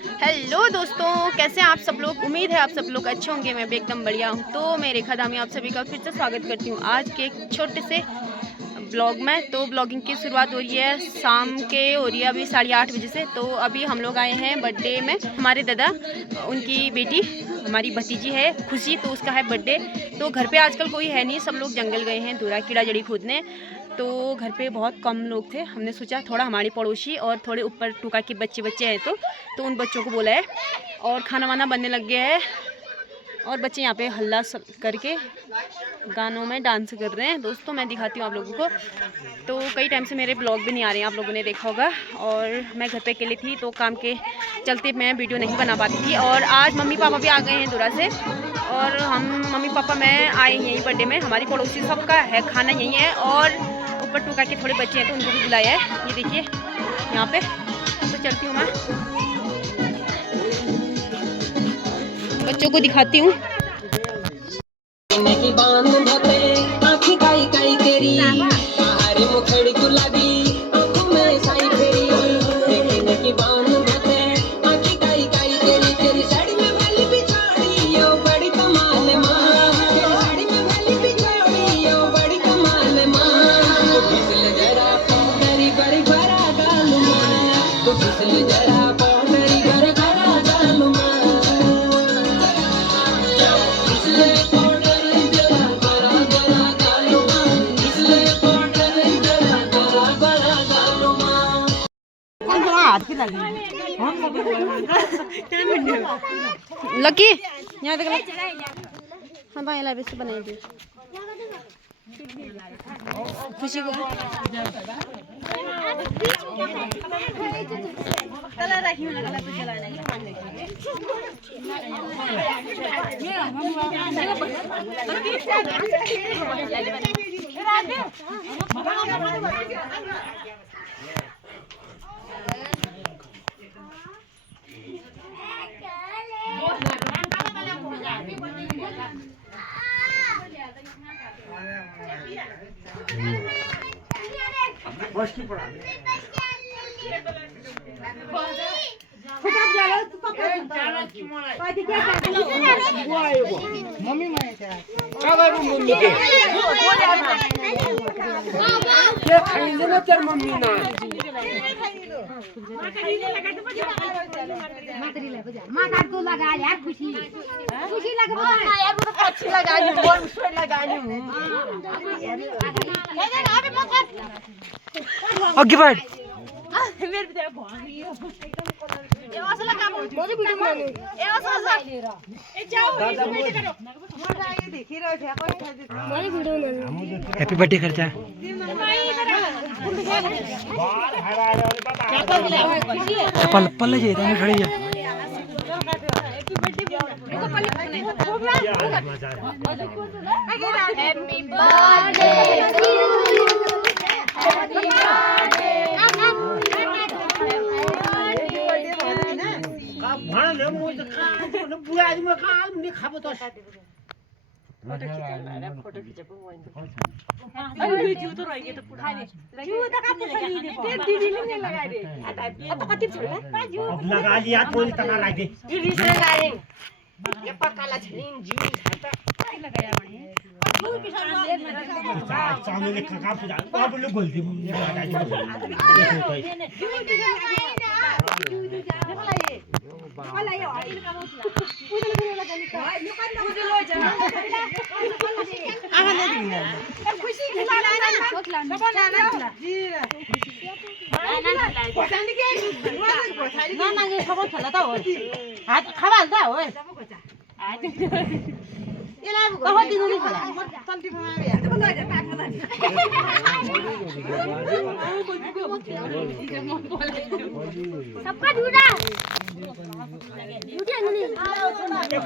Hello दोस्तों, कैसे हैं आप सब लोग। उम्मीद है आप सब लोग अच्छे होंगे। मैं भी एकदम बढ़िया हूँ। तो मैं रेखा दामी आप सभी का फिर से स्वागत करती हूँ आज के एक छोटे से ब्लॉग में। तो ब्लॉगिंग की शुरुआत हो रही है शाम के, हो रही है अभी 8:30 बजे से। तो अभी हम लोग आए हैं बर्थडे में। हमारे दादा, उनकी बेटी, हमारी भतीजी है खुशी, तो उसका है बर्थडे। तो घर पे आजकल कोई है नहीं, सब लोग जंगल गए हैं धूरा कीड़ा जड़ी खोदने। तो घर पे बहुत कम लोग थे। हमने सोचा थोड़ा हमारी पड़ोसी और थोड़े ऊपर टूका के बच्चे हैं तो उन बच्चों को बोला है और खाना वाना बनने लग गया है। और बच्चे यहाँ पे हल्ला करके गानों में डांस कर रहे हैं। दोस्तों मैं दिखाती हूँ आप लोगों को। तो कई टाइम से मेरे ब्लॉग भी नहीं आ रहे हैं, आप लोगों ने देखा होगा। और मैं घर पे अकेली थी तो काम के चलते मैं वीडियो नहीं बना पाती थी। और आज मम्मी पापा भी आ गए हैं दूरा से, और हम मम्मी पापा मैं आए हैं यहीं बर्थडे में। हमारी पड़ोसी सबका है खाना यहीं है, और ऊपर टूका के थोड़े बच्चे हैं तो उनको भी बुलाया है। ये देखिए यहाँ पे। तो चलती हूँ मैं, बच्चों को दिखाती हूँ। लकी यहाँ तक हाँ भाई लाइव से बनाई दी खुशी को। मम्मी मम्मी ना माता को लगा यार खुशी खुशी लगा यार वो तो अच्छी लगा ली बोल उसमें लगा ली आगे बढ़ मेरे पे भाग रही है ये असला काम मुझे वीडियो बनाने ये असला ए जाओ ये करो हमारा ये देख ही रहे थे कोई वीडियो बनाने। हैप्पी बर्थडे करता है बाहर हरा वाले पापा पल पल जे तने खड़ी है हैप्पी बर्थडे को पल happy birthday to you happy birthday भाण ले मो त खा न बुआ आदमी खा नि खाबो त फोटो खिचेको होइन अरे भिडियो त रह्यो त पुरा जिउ त का पुछली नि ते दिदीले नि लगाइ दे अब कति छोड्ला अब लगा ली यार कोली तना लाइ दे रिस लगाए ये पकाला छिन जिउ खाता के लगाया भने फूल के साथ चालू ले खका पुजा अब लु बोल्दी सबका झूठा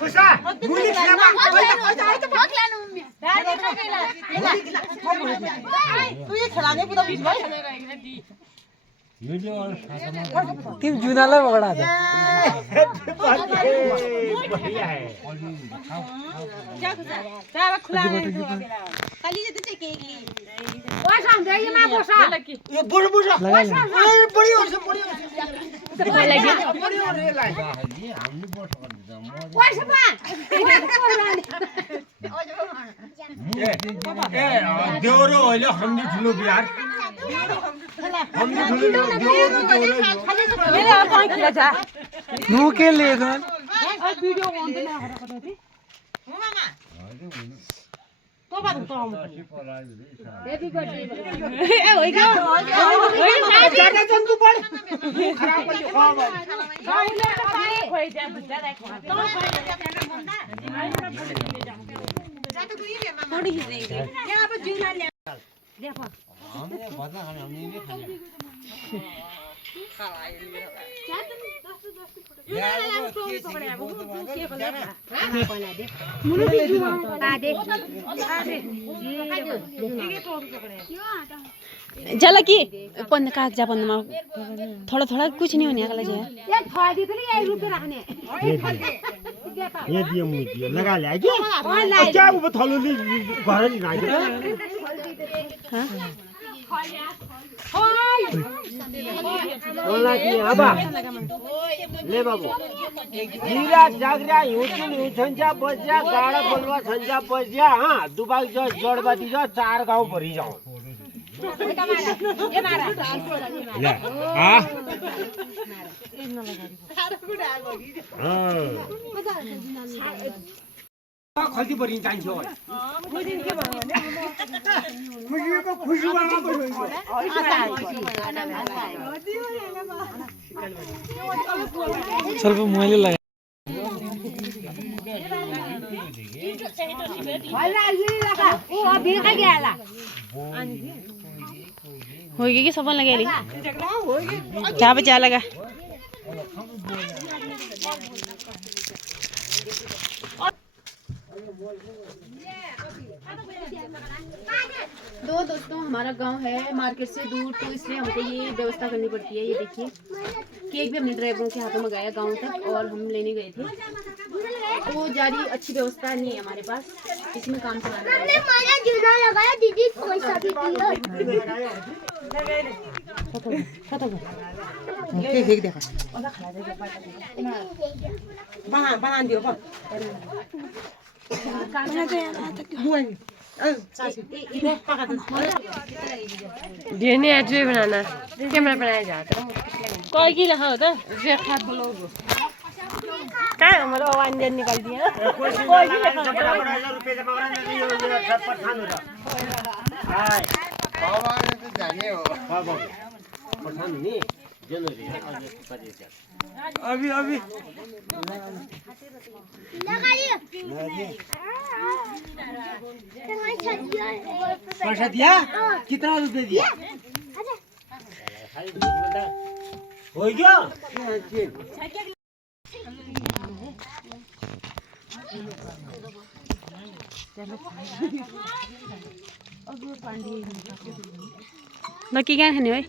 खुशा मुली खिलामा तू ये खिलाने को तो बीच भाई तिम जुनाला पकड़ा था बढ़िया है ये बुढ़ बुढ़ा बड़ी और से बड़ी और रे लाई देवरो होइले हमनी ठुलो बिहार हमनी ठुलो देवरो नु के ले गन ज्यादा जंतु पड़ खराब कर खवाब जला कि पन्न कागजा पन्नमा थोड़ा थोड़ा कुछ नहीं होने वाला है ये दिए मुझे लगा ले क्या क्या वो थलो ले घर नहीं गाय बोला कि अबा ले बाबू हीरा जागरा युचन युछन्जा बज्या गाडा बोलवा छन्जा बज्या हां दुबाई जो जोडबादी जो चार गाउँ भरि जाऊ ले हां खल्ती भरि चाहिन्छ खुसीको खुसी बनाको ಸ್ವಲ್ಪ ಮೊಬೈಲ್ ಲगा हो गई कि सबन लगे क्या बचा लगा दोस्तों हमारा गांव है मार्केट से दूर, तो इसलिए हमको ये व्यवस्था करनी पड़ती है। ये देखिए केक भी हमने ड्राइवरों के हाथों में गाया गांव तक और हम लेने गए थे, तो जारी अच्छी व्यवस्था नहीं है हमारे पास, इसमें काम चलाना लगाया दीदी कोई सा भी बना दियो DNA एड्रेस बनाना कैमरा बनाया जाता है कोई की लगा होता जे खात लोग क्या हमारा वांजन निकल दिया कोई बड़ा बड़ा रुपए जमा करना नहीं हो ये सब पठान हो रहा हाय बाबा ने तो जाने हो बाबा पठान नहीं जनवरी अभी पैसा दिया कितना रुपए दिया हो गया बाकी क्या है भाई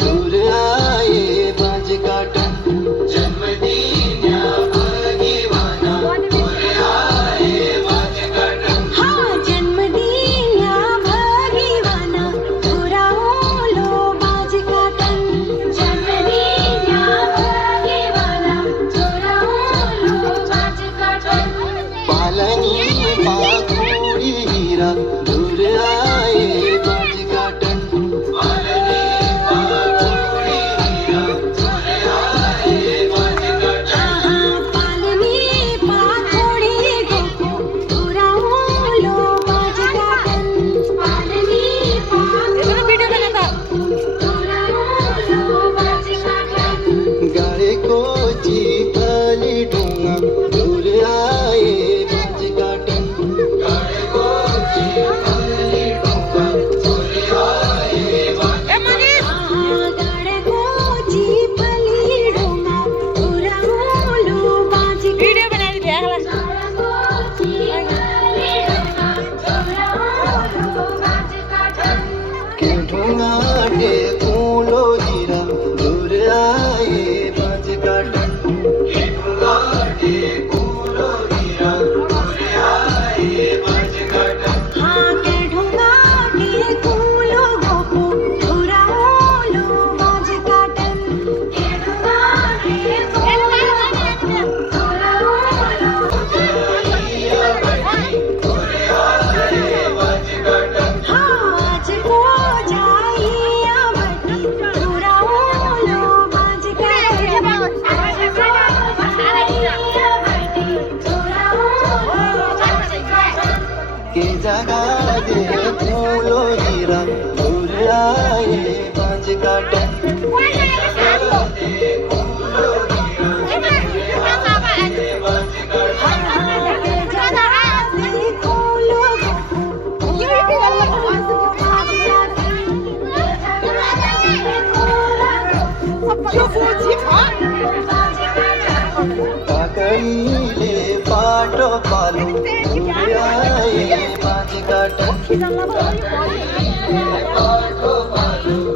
दूर आए बाज काटन जन्मदिन भगवाना दूर आए बाज काटन हाँ जन्मदिन भगवाना पूरा लो बाज काटन जन्मदिन भगवाना पूरा लो बाज काटन पालनी पाखुड़ी हीरा दूर आए बाज काटन पालनी पाखुड़ी के जगा दे फूलो गिरा फूल आए 5 काटन काकड़ीले पाटो पालो फूल आए 5 काटन पाटो पालो